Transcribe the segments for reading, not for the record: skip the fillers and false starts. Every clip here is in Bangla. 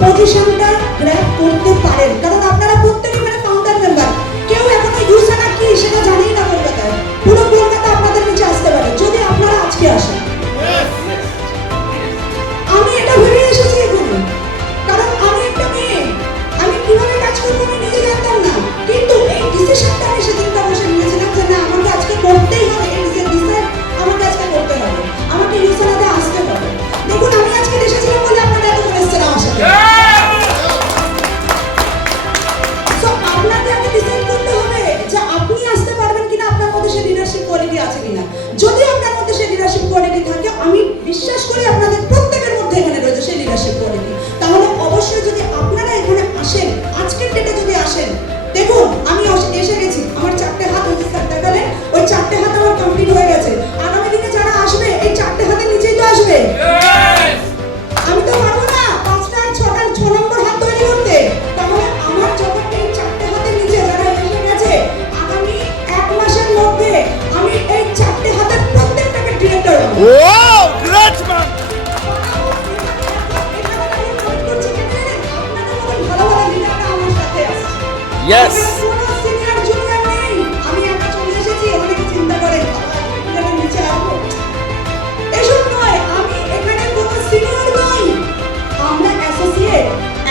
পজিশনটা গ্র্যাব করতে পারেন, কারণ আপনারা প্রত্যেকে এখানে ফাউন্ডার মেম্বার। কেউ এখনো ইউসানা কি সেটা জানেই না কলকাতায়। পুরো কলকাতা আপনাদের নিচে আসতে পারে যদি আপনারা আজকে আসেন। আমি এটা ভেবে এসেছি এখানে, কারণ আমি একটা মেয়ে, আমি কিভাবে কাজ করবো আমি নিজে জানতাম না, কিন্তু এই ডিসিশনটা আমি সেদিনটা বসে নিয়েছিলাম যে না, আমাকে আজকে করতেই হবে। এই ডিসিশন আমাকে আজকে করতে হবে, আমাকে ইউসানাতে আসতে হবে। দেখুন, আমি আজকে এসেছিলাম বলে আপনারা এতক্ষণ এসেছেন আমার সাথে। সো আপনাকে আগে ডিসাইড করতে হবে যে আপনি আসতে পারবেন কিনা, আপনার মধ্যে সেই লিডারশিপ কোয়ালিটি আছে কিনা। যদি আপনার মধ্যে সেই লিডারশিপ কোয়ালিটি থাকে, আমি বিশ্বাস করি আপনাদের প্রত্যেকের মধ্যে এখানে রয়েছে সেই লিডারশিপ কোয়ালিটি, তাহলে অবশ্যই যদি আপনারা এখানে আসেন, আজকের ডেটে যদি আসেন, দেখুন আমি এসে গেছি, আমার 4টে হাত ওই স্যার দেখালেন, ওই 4টে হাত আমার কমপ্লিট হয়ে গেছে। আগামী দিনে যারা আসবে এই 4টে হাতের নিচেই তো আসবে। আমি তো পারবো না 5টা 6টা 6 নম্বর হাত তৈরি করতে, তাহলে আমার যখন এই 4টে হাতের নিচে যারা এসে গেছে, আগামী 1 মাসের মধ্যে আমি এই 4টে হাতের প্রত্যেকটাকে ডিরেক্টর বানাবো। Wow, great man! Yes.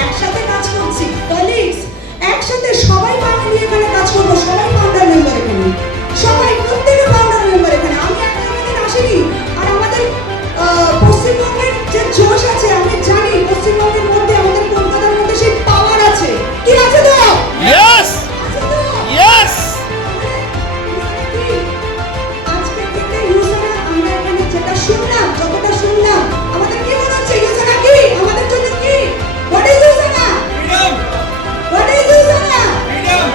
একসাথে কাজ করছি, কলিগস একসাথে সবাই ফ্যামিলি এখানে কাজ করবো, সবাই ফাউন্ডার মেম্বার এখানে, সবাই প্রত্যেকে ফাউন্ডার মেম্বার এখানে। আমি একা আমাদের আসিনি। আর আমাদের পশ্চিমবঙ্গের যে জোশ আছে, আমি জানি পশ্চিমবঙ্গের মধ্যে, আমাদের কলকাতার মধ্যে সেই পাওয়ার আছে। কি আছে তো? Yes. আছে তো? Yes. আজকে থেকে ইউসানা আমরা এখানে যেটা শুনলাম, যতটা শুনলাম, আমাদের কি মনে হচ্ছে ইউসানা কি আমাদের জন্য কি? What is ইউসানা? Freedom. What is ইউসানা? Freedom.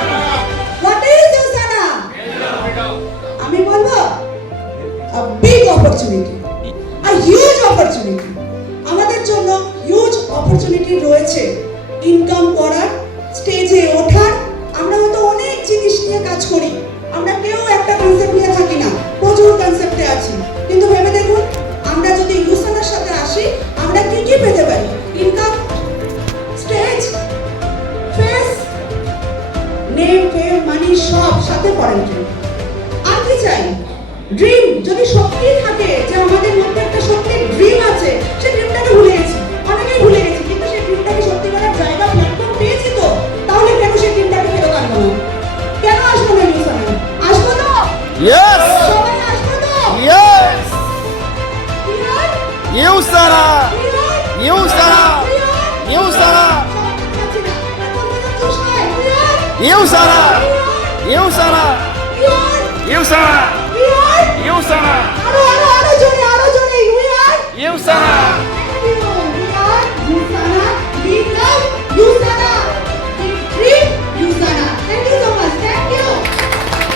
What is ইউসানা? আমি বলবো a big opportunity, a huge opportunity। আমাদের জন্য হিউজ অপরচুনিটি রয়েছে ইনকাম করার, স্টেজে ওঠার। আমরা হয়তো অনেক জিনিস নিয়ে কাজ করি, আমরা কেউ একটা কনসেপ্ট নিয়ে থাকি না, প্রচুর কনসেপ্টে আছি। কিন্তু ভেবে দেখুন, আমরা যদি ইউসানার সাথে আসি, আমরা কি কি পেতে পারি? ইনকাম, স্টেজ, ফেস, নেম, ফেম, মানি সব সাথে করেন। আর কি চাই? ড্রিম যদি সত্যি থাকে, যে আমাদের মধ্যে একটা সত্যি ড্রিম আছে, সেই ড্রিমটাকে ভুলে গেছি, অনেকেই ভুলে গেছি, কিন্তু সেই ড্রিমটাকে সত্যি করার জায়গা প্ল্যাটফর্ম পেয়েছি তো, তাহলে কেন সেই ড্রিমটাকে ফেরত আনবো না? কেন আসবো না ইউসানা? আসবো তো? Yes. সবাই আসবো তো? Yes. Clear? Yusana. Clear? Yusana. Clear? Yusana. সবাই পাচ্ছি না। এখন কথা চুষ নয়। Clear? Yusana. Clear? Yusana. Clear? Yusana.